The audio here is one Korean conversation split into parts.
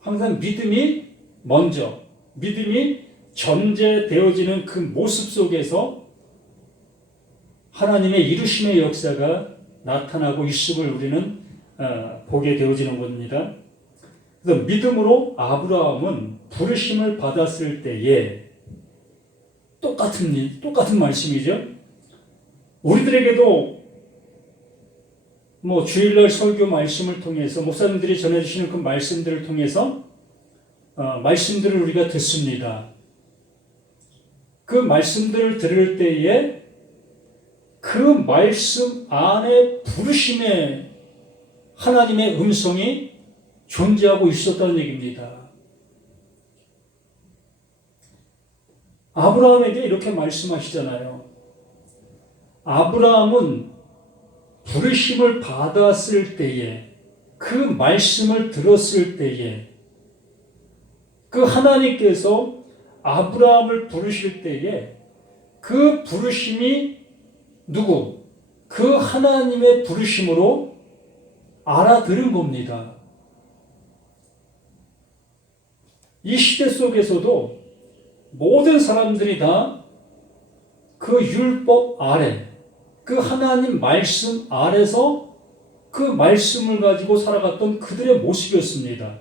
항상 믿음이 먼저, 믿음이 전제되어지는 그 모습 속에서 하나님의 이루심의 역사가 나타나고 있음을 우리는 보게 되어지는 겁니다. 그래서 믿음으로 아브라함은 부르심을 받았을 때에 똑같은 말씀이죠. 우리들에게도 주일날 설교 말씀을 통해서 목사님들이 전해주시는 그 말씀들을 통해서 말씀들을 우리가 듣습니다. 그 말씀들을 들을 때에 그 말씀 안에 부르심의 하나님의 음성이 존재하고 있었다는 얘기입니다. 아브라함에게 이렇게 말씀하시잖아요. 아브라함은 부르심을 받았을 때에, 그 말씀을 들었을 때에, 그 하나님께서 아브라함을 부르실 때에 그 부르심이 누구? 그 하나님의 부르심으로 알아들은 겁니다. 이 시대 속에서도 모든 사람들이 다 그 율법 아래, 그 하나님 말씀 아래서 그 말씀을 가지고 살아갔던 그들의 모습이었습니다.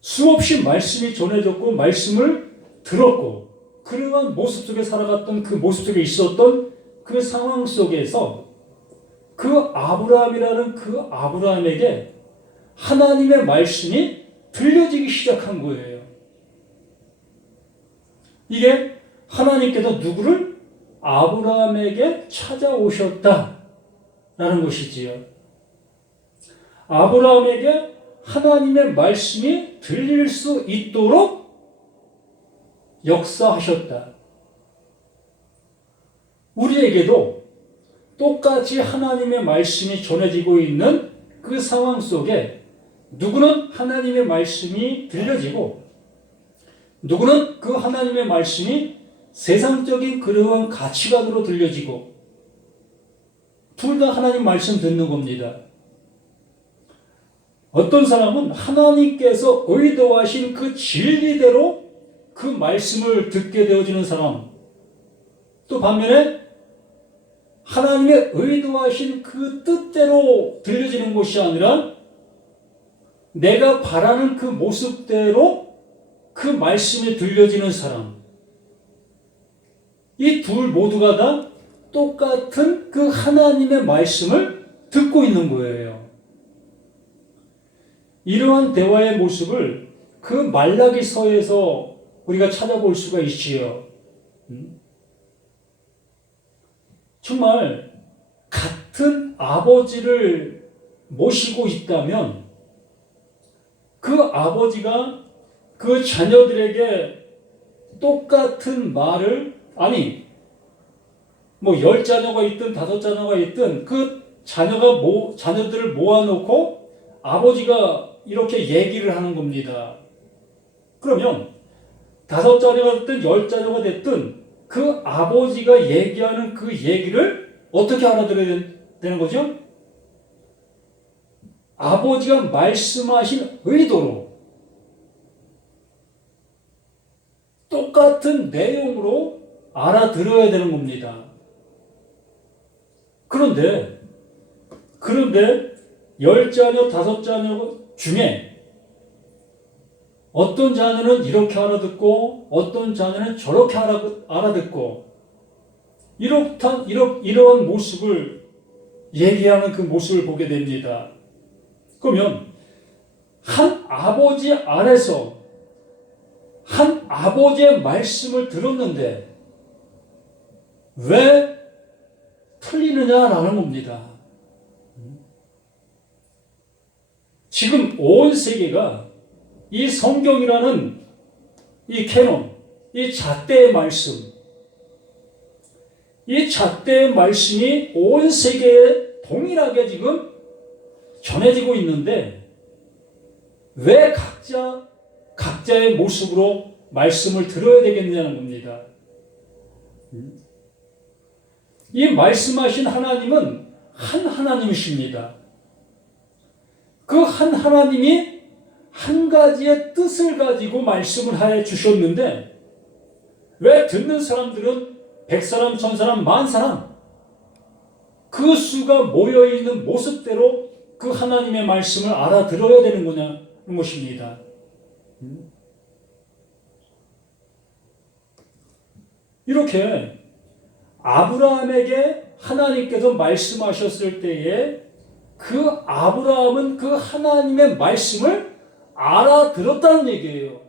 수없이 말씀이 전해졌고 말씀을 들었고 그러한 모습 속에 살아갔던 그 모습 속에 있었던 그 상황 속에서 그 아브라함이라는 그 아브라함에게 하나님의 말씀이 들려지기 시작한 거예요. 이게 하나님께서 누구를? 아브라함에게 찾아오셨다라는 것이지요. 아브라함에게 하나님의 말씀이 들릴 수 있도록 역사하셨다. 우리에게도 똑같이 하나님의 말씀이 전해지고 있는 그 상황 속에 누구는 하나님의 말씀이 들려지고 누구는 그 하나님의 말씀이 세상적인 그러한 가치관으로 들려지고 둘 다 하나님 말씀 듣는 겁니다. 어떤 사람은 하나님께서 의도하신 그 진리대로 그 말씀을 듣게 되어지는 사람, 또 반면에 하나님의 의도하신 그 뜻대로 들려지는 것이 아니라 내가 바라는 그 모습대로 그 말씀이 들려지는 사람, 이 둘 모두가 다 똑같은 그 하나님의 말씀을 듣고 있는 거예요. 이러한 대화의 모습을 그 말라기서에서 우리가 찾아볼 수가 있지요. 정말 같은 아버지를 모시고 있다면 그 아버지가 그 자녀들에게 똑같은 말을, 10자녀가 있든 5자녀가 있든 그 자녀들을 모아놓고 아버지가 이렇게 얘기를 하는 겁니다. 그러면 5자녀가 됐든 10자녀가 됐든 그 아버지가 얘기하는 그 얘기를 어떻게 알아들어야 되는 거죠? 아버지가 말씀하신 의도로 똑같은 내용으로 알아들어야 되는 겁니다. 그런데 10자녀, 5자녀 중에 어떤 자녀는 이렇게 알아듣고 어떤 자녀는 저렇게 알아듣고 이러한 모습을 얘기하는 그 모습을 보게 됩니다. 그러면 한 아버지 안에서 한 아버지의 말씀을 들었는데 왜 틀리느냐라는 겁니다. 지금 온 세계가 이 성경이라는 이 캐논, 이 잣대의 말씀, 이 잣대의 말씀이 온 세계에 동일하게 지금 전해지고 있는데 왜 각자의 모습으로 말씀을 들어야 되겠느냐는 겁니다. 이 말씀하신 하나님은 한 하나님이십니다. 그 그 한 하나님이 한 가지의 뜻을 가지고 말씀을 해 주셨는데 왜 듣는 사람들은 100사람, 1000사람, 10,000사람 그 수가 모여있는 모습대로 그 하나님의 말씀을 알아들어야 되는 거냐는 것입니다. 이렇게 아브라함에게 하나님께서 말씀하셨을 때에 그 아브라함은 그 하나님의 말씀을 알아들었다는 얘기예요.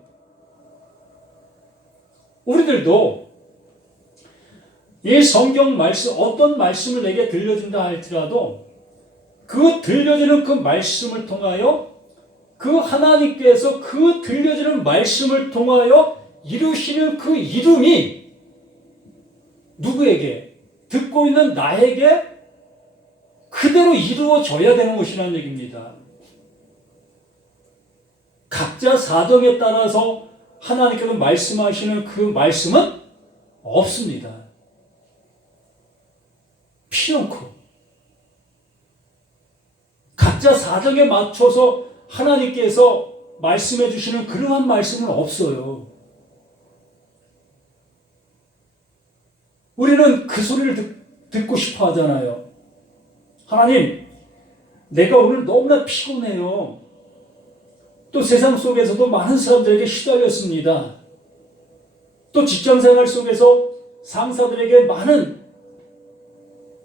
우리들도 이 성경 말씀, 어떤 말씀을 내게 들려준다 할지라도 그 들려지는 그 말씀을 통하여 그 하나님께서 그 들려지는 말씀을 통하여 이루시는 그 이름이 누구에게? 듣고 있는 나에게 그대로 이루어져야 되는 것이라는 얘기입니다. 각자 사정에 따라서 하나님께서 말씀하시는 그 말씀은 없습니다. 필요 없고 각자 사정에 맞춰서 하나님께서 말씀해 주시는 그러한 말씀은 없어요. 우리는 그 소리를 듣고 싶어 하잖아요. 하나님, 내가 오늘 너무나 피곤해요. 또 세상 속에서도 많은 사람들에게 시달렸습니다. 또 직장생활 속에서 상사들에게 많은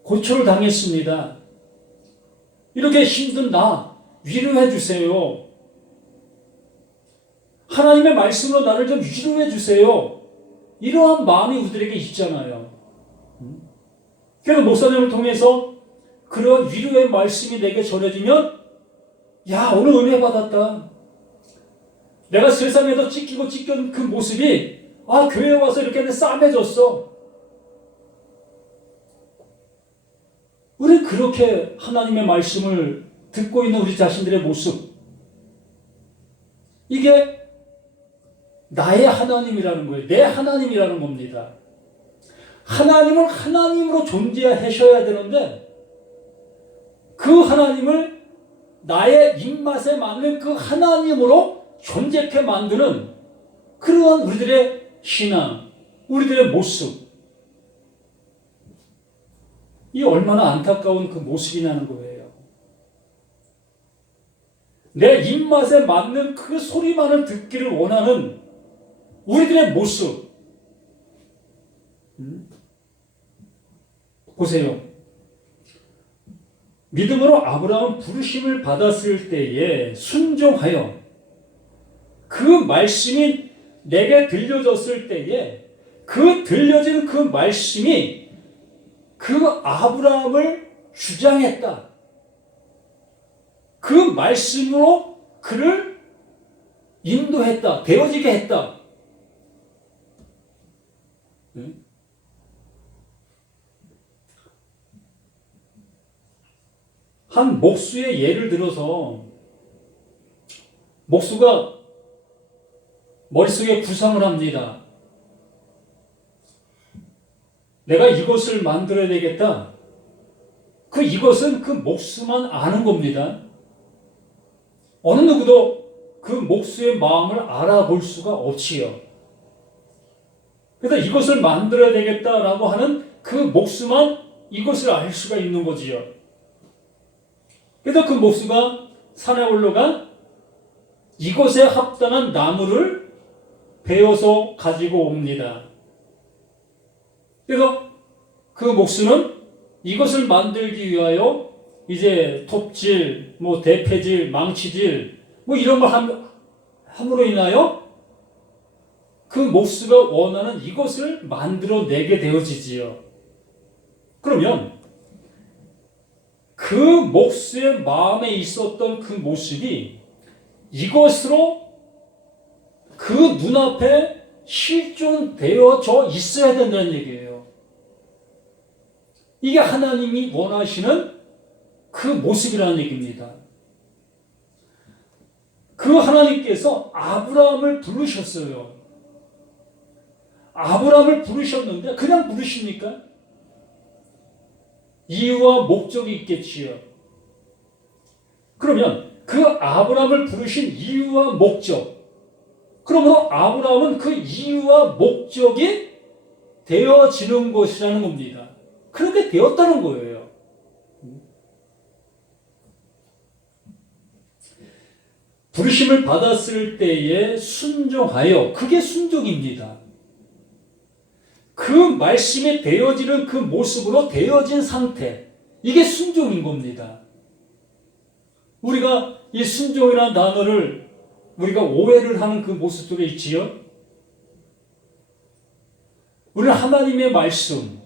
고초를 당했습니다. 이렇게 힘든 나 위로해 주세요. 하나님의 말씀으로 나를 좀 위로해 주세요. 이러한 마음이 우리들에게 있잖아요. 그래서 목사님을 통해서 그런 위로의 말씀이 내게 전해지면 야, 오늘 은혜 받았다. 내가 세상에서 찢기고 찢겨진 그 모습이 교회에 와서 이렇게 싸매졌어. 우리 그렇게 하나님의 말씀을 듣고 있는 우리 자신들의 모습, 이게 나의 하나님이라는 거예요. 내 하나님이라는 겁니다. 하나님은 하나님으로 존재하셔야 되는데 그 하나님을 나의 입맛에 맞는 그 하나님으로 존재케 만드는 그러한 우리들의 신앙, 우리들의 모습, 이 얼마나 안타까운 그 모습이냐는 거예요. 내 입맛에 맞는 그 소리만을 듣기를 원하는 우리들의 모습. 보세요. 믿음으로 아브라함은 부르심을 받았을 때에 순종하여 그 말씀이 내게 들려졌을 때에 그 들려진 그 말씀이 그 아브라함을 주장했다. 그 말씀으로 그를 인도했다. 되어지게 했다. 한 목수의 예를 들어서 목수가 머릿속에 구상을 합니다. 내가 이것을 만들어야 되겠다. 이것은 그 목수만 아는 겁니다. 어느 누구도 그 목수의 마음을 알아볼 수가 없지요. 그래서 이것을 만들어야 되겠다라고 하는 그 목수만 이것을 알 수가 있는 거지요. 그래서 그 목수가 산에 올라가 이것에 합당한 나무를 베어서 가지고 옵니다. 그래서 그 목수는 이것을 만들기 위하여 이제 톱질, 대패질, 망치질, 이런 걸 함으로 인하여 그 목수가 원하는 이것을 만들어내게 되어지지요. 그러면 그 목수의 마음에 있었던 그 모습이 이것으로 그 눈앞에 실존되어져 있어야 된다는 얘기예요. 이게 하나님이 원하시는 그 모습이라는 얘기입니다. 그 하나님께서 아브라함을 부르셨어요. 아브라함을 부르셨는데 그냥 부르십니까? 이유와 목적이 있겠지요. 그러면 그 아브라함을 부르신 이유와 목적. 그러므로 아브라함은 그 이유와 목적이 되어지는 것이라는 겁니다. 그렇게 되었다는 거예요. 부르심을 받았을 때에 순종하여, 그게 순종입니다. 그 말씀이 되어지는 그 모습으로 되어진 상태, 이게 순종인 겁니다. 우리가 이 순종이라는 단어를 우리가 오해를 하는 그 모습 속에 있지요. 우리는 하나님의 말씀,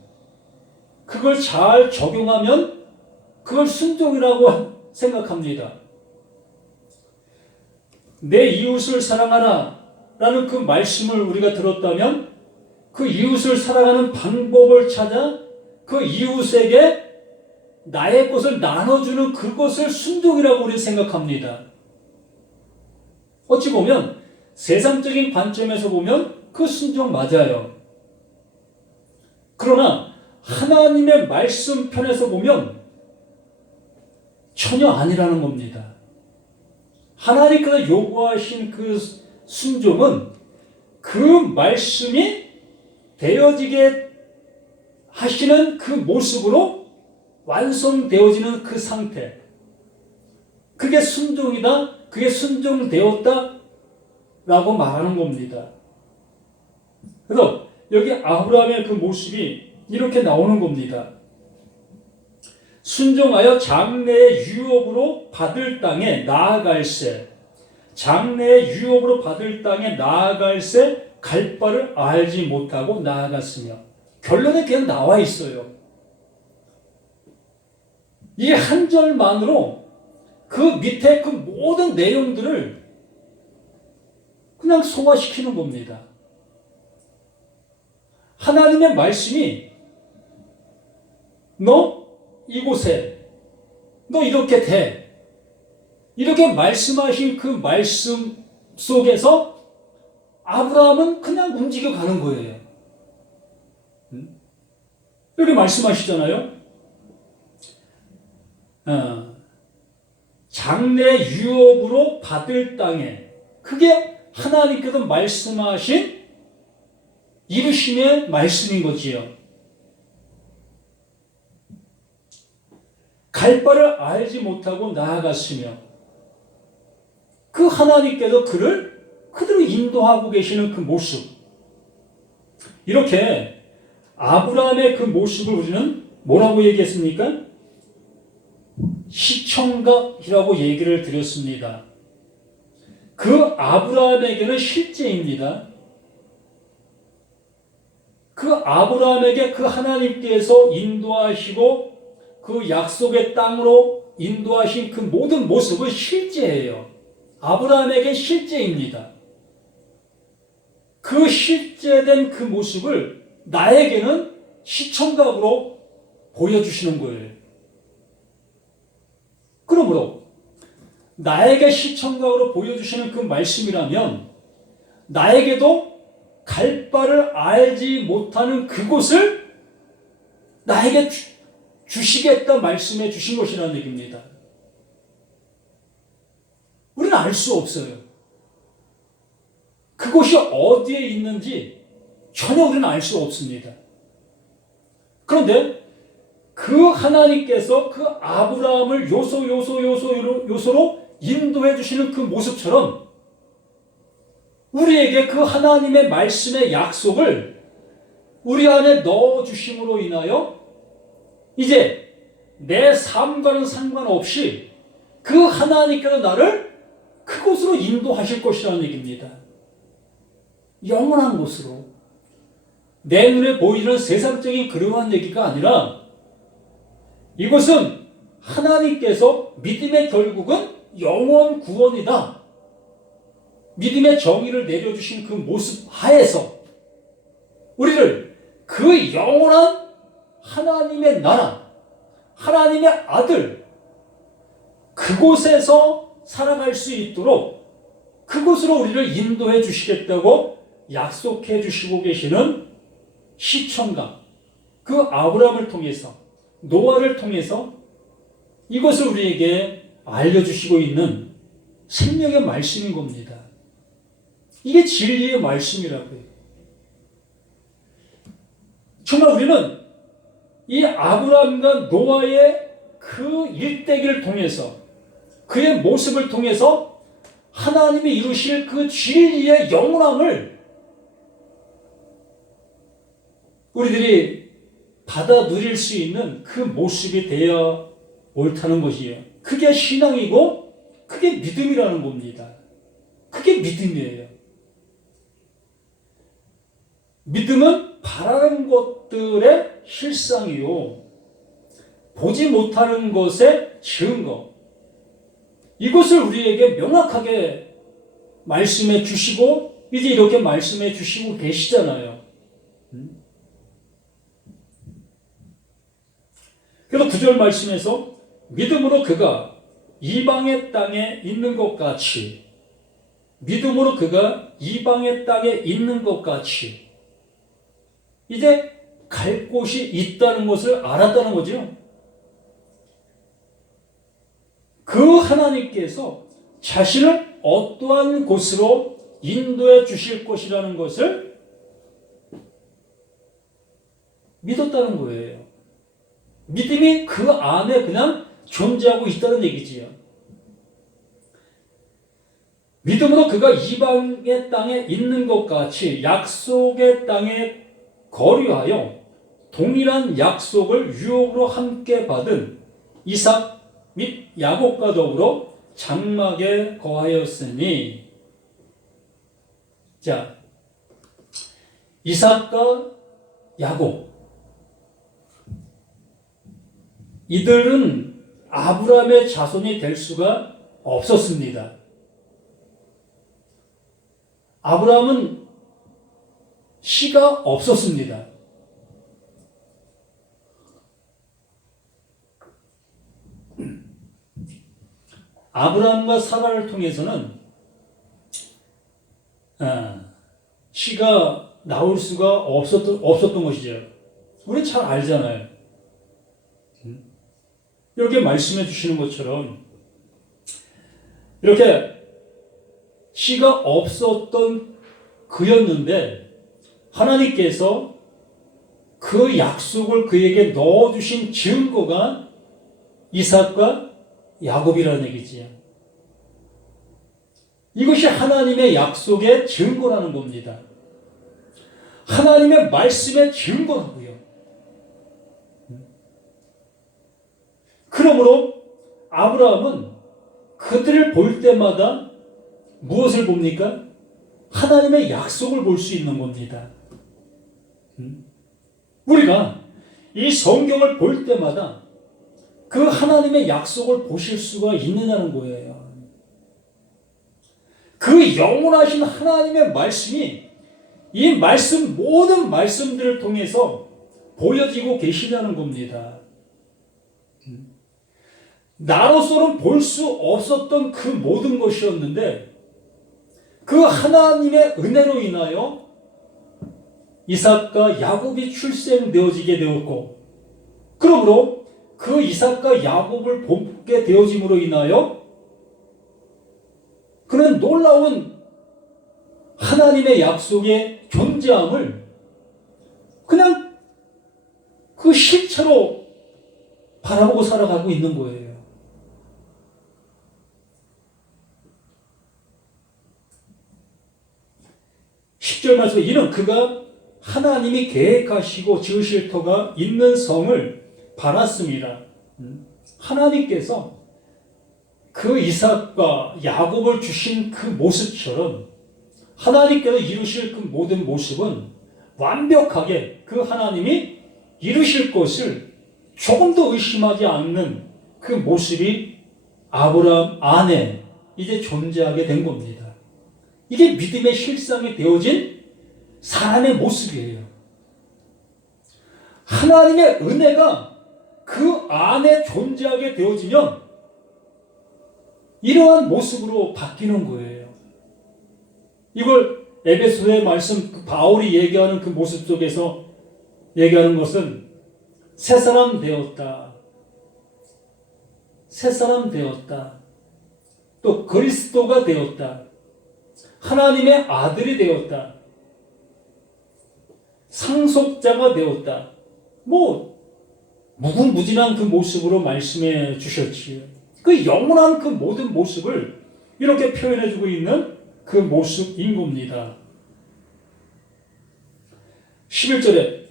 그걸 잘 적용하면 그걸 순종이라고 생각합니다. 내 이웃을 사랑하라 라는 그 말씀을 우리가 들었다면 그 이웃을 사랑하는 방법을 찾아 그 이웃에게 나의 것을 나눠주는 그것을 순종이라고 우리는 생각합니다. 어찌 보면 세상적인 관점에서 보면 그 순종 맞아요. 그러나 하나님의 말씀 편에서 보면 전혀 아니라는 겁니다. 하나님께서 요구하신 그 순종은 그 말씀이 되어지게 하시는 그 모습으로 완성되어지는 그 상태. 그게 순종이다. 그게 순종되었다. 라고 말하는 겁니다. 그래서 여기 아브라함의 그 모습이 이렇게 나오는 겁니다. 순종하여 장래의 유업으로 받을 땅에 나아갈새, 장래의 유업으로 받을 땅에 나아갈새 갈 바를 알지 못하고 나아갔으며, 결론에 그냥 나와 있어요. 이 한 절만으로 그 밑에 그 모든 내용들을 그냥 소화시키는 겁니다. 하나님의 말씀이 너 이곳에 너 이렇게 돼, 이렇게 말씀하신 그 말씀 속에서 아브라함은 그냥 움직여 가는 거예요. 이렇게 말씀하시잖아요. 장래 유업으로 받을 땅에, 그게 하나님께서 말씀하신 이루심의 말씀인 거지요. 갈 바를 알지 못하고 나아갔으며, 그 하나님께서 그를 그대로 인도하고 계시는 그 모습, 이렇게 아브라함의 그 모습을 우리는 뭐라고 얘기했습니까? 시청각이라고 얘기를 드렸습니다. 그 아브라함에게는 실제입니다. 그 아브라함에게 그 하나님께서 인도하시고 그 약속의 땅으로 인도하신 그 모든 모습은 실제예요. 아브라함에게 실제입니다. 그 실제된 그 모습을 나에게는 시청각으로 보여주시는 거예요. 그러므로 나에게 시청각으로 보여주시는 그 말씀이라면 나에게도 갈 바를 알지 못하는 그곳을 나에게 주시겠다 말씀해 주신 것이라는 얘기입니다. 우리는 알 수 없어요. 그곳이 어디에 있는지 전혀 우리는 알 수 없습니다. 그런데 그 하나님께서 그 아브라함을 요소로 인도해 주시는 그 모습처럼 우리에게 그 하나님의 말씀의 약속을 우리 안에 넣어 주심으로 인하여 이제 내 삶과는 상관없이 그 하나님께서 나를 그곳으로 인도하실 것이라는 얘기입니다. 영원한 곳으로. 내 눈에 보이는 세상적인 그러한 얘기가 아니라 이것은 하나님께서 믿음의 결국은 영원 구원이다. 믿음의 정의를 내려주신 그 모습 하에서 우리를 그 영원한 하나님의 나라, 하나님의 아들, 그곳에서 살아갈 수 있도록 그곳으로 우리를 인도해 주시겠다고 약속해 주시고 계시는 시청각, 그 아브라함을 통해서, 노아를 통해서 이것을 우리에게 알려주시고 있는 생명의 말씀인 겁니다. 이게 진리의 말씀이라고요. 정말 우리는 이 아브라함과 노아의 그 일대기를 통해서 그의 모습을 통해서 하나님이 이루실 그 진리의 영원함을 우리들이 받아 누릴 수 있는 그 모습이 되어 옳다는 것이에요. 그게 신앙이고 그게 믿음이라는 겁니다. 그게 믿음이에요. 믿음은 바라는 것들의 실상이요, 보지 못하는 것의 증거. 이것을 우리에게 명확하게 말씀해 주시고 이제 이렇게 말씀해 주시고 계시잖아요. 그래서 9절 말씀에서 믿음으로 그가 이방의 땅에 있는 것 같이, 믿음으로 그가 이방의 땅에 있는 것 같이 이제 갈 곳이 있다는 것을 알았다는 거죠. 그 하나님께서 자신을 어떠한 곳으로 인도해 주실 것이라는 것을 믿었다는 거예요. 믿음이 그 안에 그냥 존재하고 있다는 얘기지요. 믿음으로 그가 이방의 땅에 있는 것 같이 약속의 땅에 거류하여 동일한 약속을 유업으로 함께 받은 이삭 및 야곱과 더불어 장막에 거하였으니. 자, 이삭과 야곱, 이들은 아브라함의 자손이 될 수가 없었습니다. 아브라함은 씨가 없었습니다. 아브라함과 사라를 통해서는 씨가 나올 수가 없었던 것이죠. 우리 잘 알잖아요. 이렇게 말씀해 주시는 것처럼 이렇게 씨가 없었던 그였는데 하나님께서 그 약속을 그에게 넣어주신 증거가 이삭과 야곱이라는 얘기지요. 이것이 하나님의 약속의 증거라는 겁니다. 하나님의 말씀의 증거라고요. 그러므로 아브라함은 그들을 볼 때마다 무엇을 봅니까? 하나님의 약속을 볼 수 있는 겁니다. 우리가 이 성경을 볼 때마다 그 하나님의 약속을 보실 수가 있느냐는 거예요. 그 영원하신 하나님의 말씀이 이 말씀, 모든 말씀들을 통해서 보여지고 계시다는 겁니다. 나로서는 볼 수 없었던 그 모든 것이었는데 그 하나님의 은혜로 인하여 이삭과 야곱이 출생되어지게 되었고, 그러므로 그 이삭과 야곱을 보게 되어짐으로 인하여 그는 놀라운 하나님의 약속의 존재함을 그냥 그 실체로 바라보고 살아가고 있는 거예요. 10절 말씀에 이는 그가 하나님이 계획하시고 지으실 터가 있는 성을 바랐습니다. 하나님께서 그 이삭과 야곱을 주신 그 모습처럼 하나님께서 이루실 그 모든 모습은 완벽하게 그 하나님이 이루실 것을 조금도 의심하지 않는 그 모습이 아브라함 안에 이제 존재하게 된 겁니다. 이게 믿음의 실상이 되어진 사람의 모습이에요. 하나님의 은혜가 그 안에 존재하게 되어지면 이러한 모습으로 바뀌는 거예요. 이걸 에베소의 말씀, 바울이 얘기하는 그 모습 속에서 얘기하는 것은 새 사람 되었다. 새 사람 되었다. 또 그리스도가 되었다. 하나님의 아들이 되었다. 상속자가 되었다. 무궁무진한 그 모습으로 말씀해 주셨지요. 그 영원한 그 모든 모습을 이렇게 표현해 주고 있는 그 모습인 겁니다. 11절에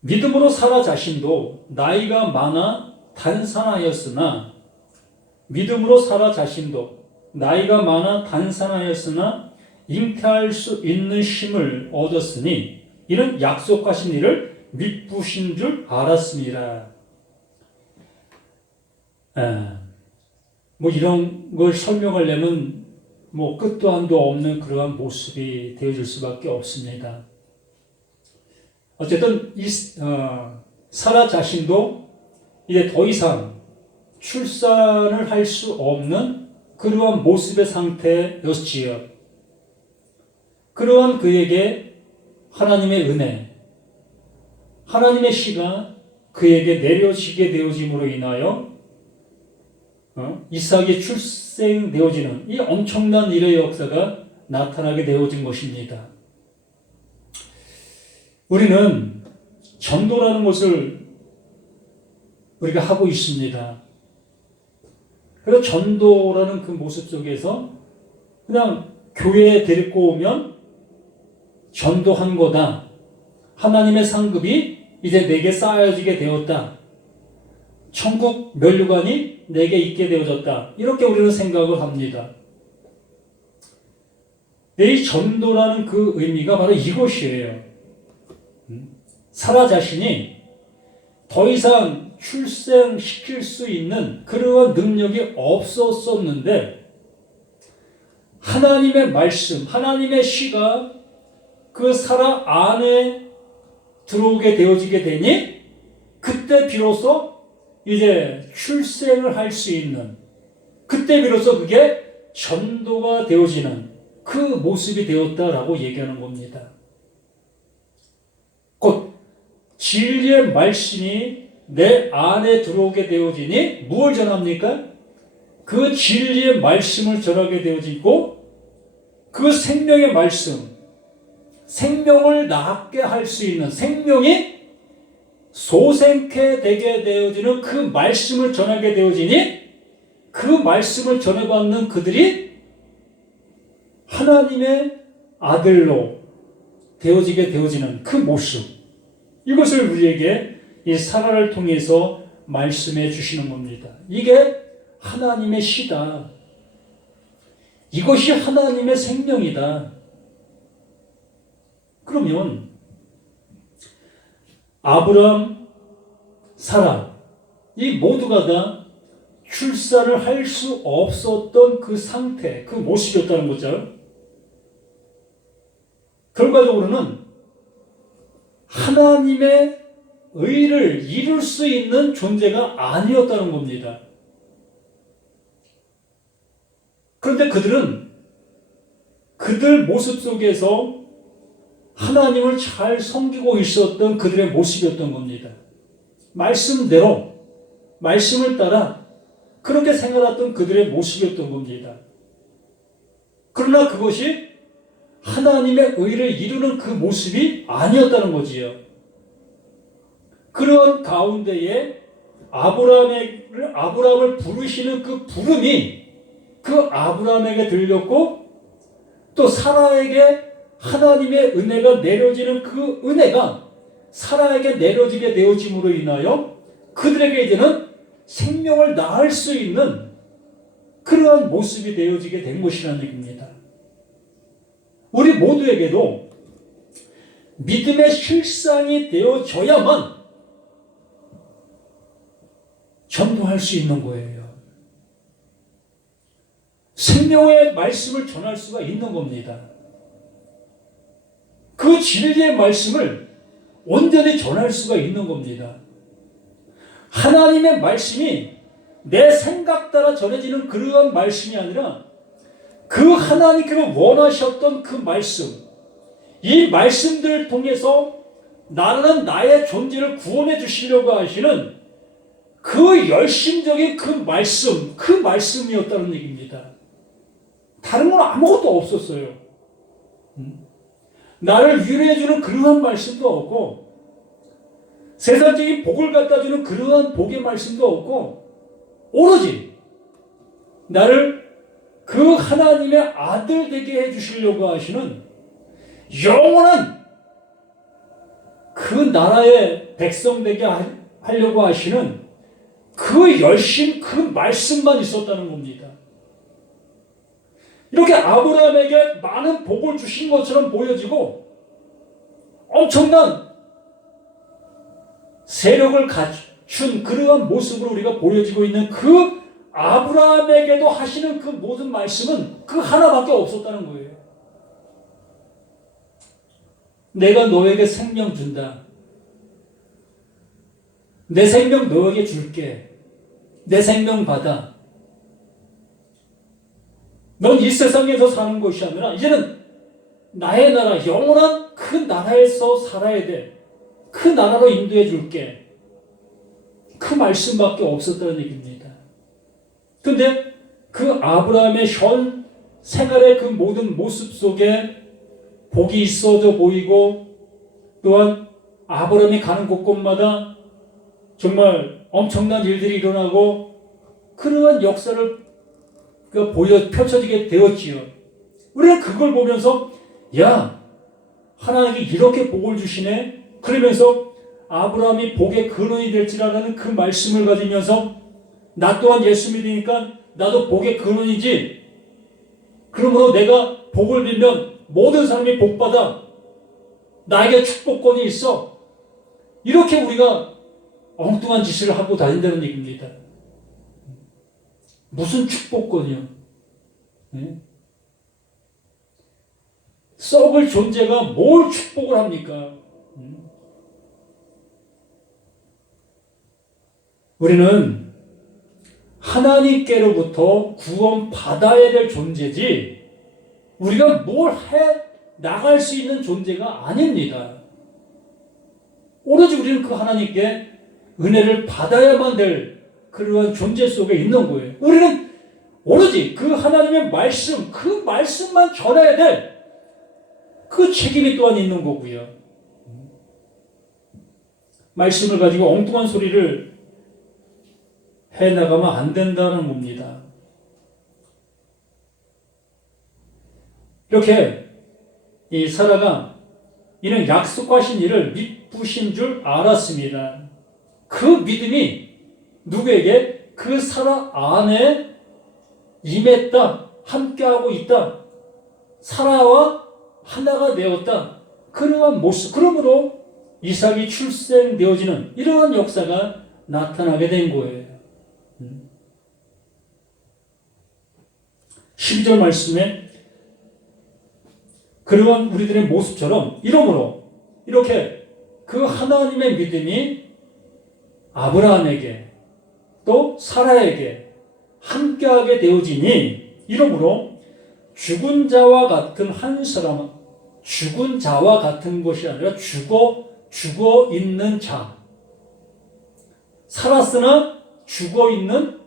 믿음으로 사라 자신도 나이가 많아 단산하였으나 믿음으로 사라 자신도 나이가 많아 단산하였으나 잉태할 수 있는 힘을 얻었으니 이는 약속하신 일을 믿으신 줄 알았습니다. 이런 걸 설명하려면 끝도 한도 없는 그러한 모습이 되어질 수밖에 없습니다. 어쨌든 사라 자신도 이제 더 이상 출산을 할 수 없는 그러한 모습의 상태였지요. 그러한 그에게 하나님의 은혜, 하나님의 씨가 그에게 내려지게 되어짐으로 인하여 이삭이 출생되어지는 이 엄청난 일의 역사가 나타나게 되어진 것입니다. 우리는 전도라는 것을 우리가 하고 있습니다. 그래서 전도라는 그 모습 속에서 그냥 교회에 데리고 오면 전도한 거다. 하나님의 상급이 이제 내게 쌓여지게 되었다. 천국 면류관이 내게 있게 되어졌다. 이렇게 우리는 생각을 합니다. 이 전도라는 그 의미가 바로 이것이에요. 사라 자신이 더 이상 출생시킬 수 있는 그러한 능력이 없었었는데 하나님의 말씀, 하나님의 씨가 그 사라 안에 들어오게 되어지게 되니 그때 비로소 이제 출생을 할 수 있는, 그때 비로소 그게 전도가 되어지는 그 모습이 되었다라고 얘기하는 겁니다. 곧 진리의 말씀이 내 안에 들어오게 되어지니 무엇을 전합니까? 그 진리의 말씀을 전하게 되어지고 그 생명의 말씀, 생명을 낳게 할 수 있는, 생명이 소생케 되게 되어지는 그 말씀을 전하게 되어지니 그 말씀을 전해받는 그들이 하나님의 아들로 되어지게 되어지는 그 모습, 이것을 우리에게 이 사라를 통해서 말씀해 주시는 겁니다. 이게 하나님의 씨다. 이것이 하나님의 생명이다. 그러면 아브람, 사라 이 모두가 다 출산을 할 수 없었던 그 상태, 그 모습이었다는 거죠. 결과적으로는 하나님의 의를 이룰 수 있는 존재가 아니었다는 겁니다. 그런데 그들은 그들 모습 속에서 하나님을 잘 섬기고 있었던 그들의 모습이었던 겁니다. 말씀대로, 말씀을 따라 그렇게 생활했던 그들의 모습이었던 겁니다. 그러나 그것이 하나님의 의를 이루는 그 모습이 아니었다는 거지요. 그런 가운데에 아브라함을 부르시는 그 부름이 그 아브라함에게 들렸고 또 사라에게 하나님의 은혜가 내려지는 그 은혜가 사라에게 내려지게 되어짐으로 인하여 그들에게 이제는 생명을 낳을 수 있는 그러한 모습이 되어지게 된 것이라는 얘기입니다. 우리 모두에게도 믿음의 실상이 되어져야만 전도할 수 있는 거예요. 생명의 말씀을 전할 수가 있는 겁니다. 그 진리의 말씀을 온전히 전할 수가 있는 겁니다. 하나님의 말씀이 내 생각 따라 전해지는 그러한 말씀이 아니라 그 하나님께서 원하셨던 그 말씀, 이 말씀들을 통해서 나는 나의 존재를 구원해 주시려고 하시는 그 열심적인 그 말씀이었다는 얘기입니다. 다른 건 아무것도 없었어요. 나를 위로해 주는 그러한 말씀도 없고, 세상적인 복을 갖다 주는 그러한 복의 말씀도 없고, 오로지 나를 그 하나님의 아들 되게 해 주시려고 하시는 영원한 그 나라의 백성 되게 하려고 하시는 그 열심, 그 말씀만 있었다는 겁니다. 이렇게 아브라함에게 많은 복을 주신 것처럼 보여지고 엄청난 세력을 갖춘 그러한 모습으로 우리가 보여지고 있는 그 아브라함에게도 하시는 그 모든 말씀은 그 하나밖에 없었다는 거예요. 내가 너에게 생명 준다. 내 생명 너에게 줄게. 내 생명 받아. 넌 이 세상에서 사는 것이 아니라 이제는 나의 나라, 영원한 그 나라에서 살아야 돼. 그 나라로 인도해 줄게. 그 말씀밖에 없었다는 얘기입니다. 그런데 그 아브라함의 현 생활의 그 모든 모습 속에 복이 있어져 보이고, 또한 아브라함이 가는 곳곳마다 정말 엄청난 일들이 일어나고 그러한 역사를 펼쳐지게 되었지요. 우리는 그걸 보면서 야, 하나님이 이렇게 복을 주시네. 그러면서 아브라함이 복의 근원이 될지라는 그 말씀을 가지면서 나 또한 예수 믿으니까 나도 복의 근원이지. 그러므로 내가 복을 빌면 모든 사람이 복받아. 나에게 축복권이 있어. 이렇게 우리가 엉뚱한 짓을 하고 다닌다는 얘기입니다. 무슨 축복권이요? 네? 썩을 존재가 뭘 축복을 합니까? 우리는 하나님께로부터 구원 받아야 될 존재지 우리가 뭘 해 나갈 수 있는 존재가 아닙니다. 오로지 우리는 그 하나님께 은혜를 받아야만 될 그러한 존재 속에 있는 거예요. 우리는 오로지 그 하나님의 말씀, 그 말씀만 전해야 될 그 책임이 또한 있는 거고요. 말씀을 가지고 엉뚱한 소리를 해나가면 안 된다는 겁니다. 이렇게 이 사라가 이는 약속하신 일을 믿으신 줄 알았습니다. 그 믿음이 누구에게? 그 사라 안에 임했다. 함께하고 있다. 사라와 하나가 되었다. 그러한 모습, 그러므로 이삭이 출생되어지는 이러한 역사가 나타나게 된 거예요. 12절 말씀에 그러한 우리들의 모습처럼 이러므로 이렇게 그 하나님의 믿음이 아브라함에게 또 사라에게 함께하게 되어지니 이러므로 죽은 자와 같은 한 사람은 죽은 자와 같은 것이 아니라 죽어 있는 자. 살았으나 죽어 있는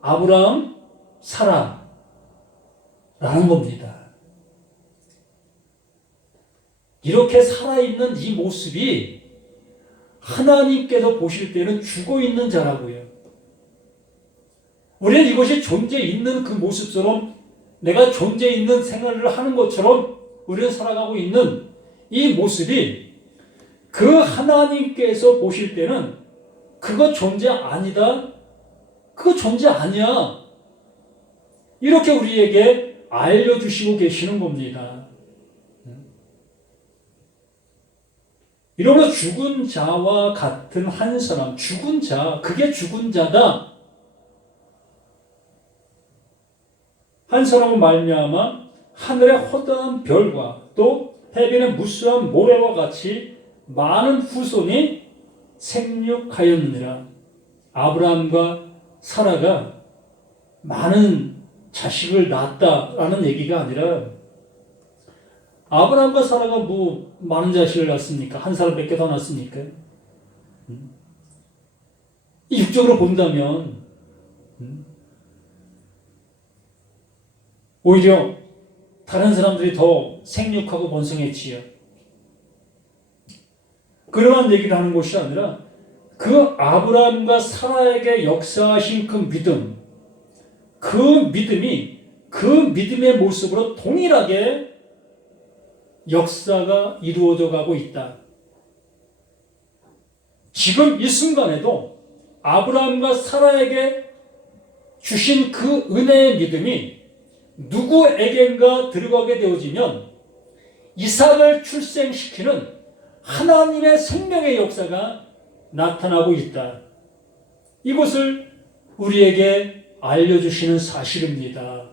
아브라함, 사라라는 겁니다. 이렇게 살아있는 이 모습이 하나님께서 보실 때는 죽어 있는 자라고요. 우리는 이것이 존재 있는 그 모습처럼 내가 존재 있는 생활을 하는 것처럼 우리는 살아가고 있는 이 모습이 그 하나님께서 보실 때는 그거 존재 아니다. 그거 존재 아니야. 이렇게 우리에게 알려주시고 계시는 겁니다. 이러므로 죽은 자와 같은 한 사람, 죽은 자, 그게 죽은 자다. 한 사람은 말미암아 하늘의 허다한 별과 또 해변의 무수한 모래와 같이 많은 후손이 생육하였느니라. 아브라함과 사라가 많은 자식을 낳았다라는 얘기가 아니라 아브라함과 사라가 뭐 많은 자식을 낳습니까? 한 사람밖에 더 낳습니까? 육적으로 본다면 오히려 다른 사람들이 더 생육하고 번성했지요. 그러한 얘기를 하는 것이 아니라 그 아브라함과 사라에게 역사하신 그 믿음, 그 믿음이 그 믿음의 모습으로 동일하게 역사가 이루어져 가고 있다. 지금 이 순간에도 아브라함과 사라에게 주신 그 은혜의 믿음이 누구에겐가 들어가게 되어지면 이삭을 출생시키는 하나님의 생명의 역사가 나타나고 있다. 이것을 우리에게 알려주시는 사실입니다.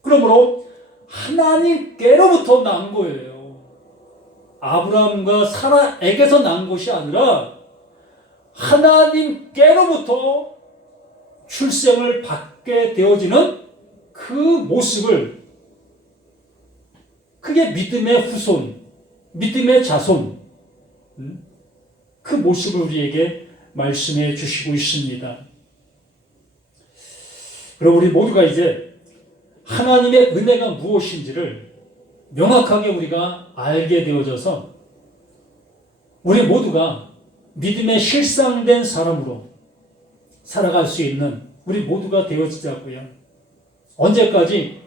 그러므로 하나님께로부터 난 거예요. 아브라함과 사라에게서 난 것이 아니라 하나님께로부터 출생을 받게 되어지는 그 모습을, 그게 믿음의 후손, 믿음의 자손, 그 모습을 우리에게 말씀해 주시고 있습니다. 그럼 우리 모두가 이제 하나님의 은혜가 무엇인지를 명확하게 우리가 알게 되어져서 우리 모두가 믿음의 실상된 사람으로 살아갈 수 있는 우리 모두가 되어지자고요. 언제까지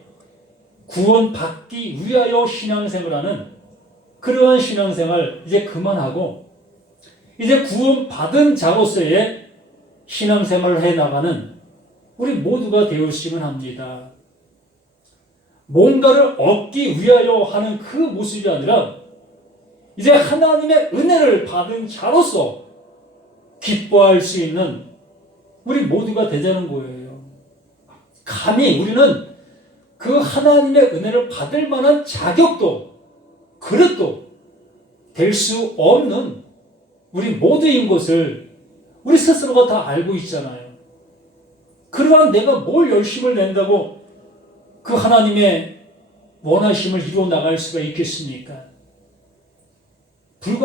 구원받기 위하여 신앙생활하는 그러한 신앙생활 이제 그만하고 이제 구원받은 자로서의 신앙생활을 해나가는 우리 모두가 되었으면 합니다. 뭔가를 얻기 위하여 하는 그 모습이 아니라 이제 하나님의 은혜를 받은 자로서 기뻐할 수 있는 우리 모두가 되자는 거예요. 감히 우리는 그 하나님의 은혜를 받을 만한 자격도 그릇도 될 수 없는 우리 모두인 것을 우리 스스로가 다 알고 있잖아요. 그러한 내가 뭘 열심을 낸다고 그 하나님의 원하심을 이루어 나갈 수가 있겠습니까? 불가능.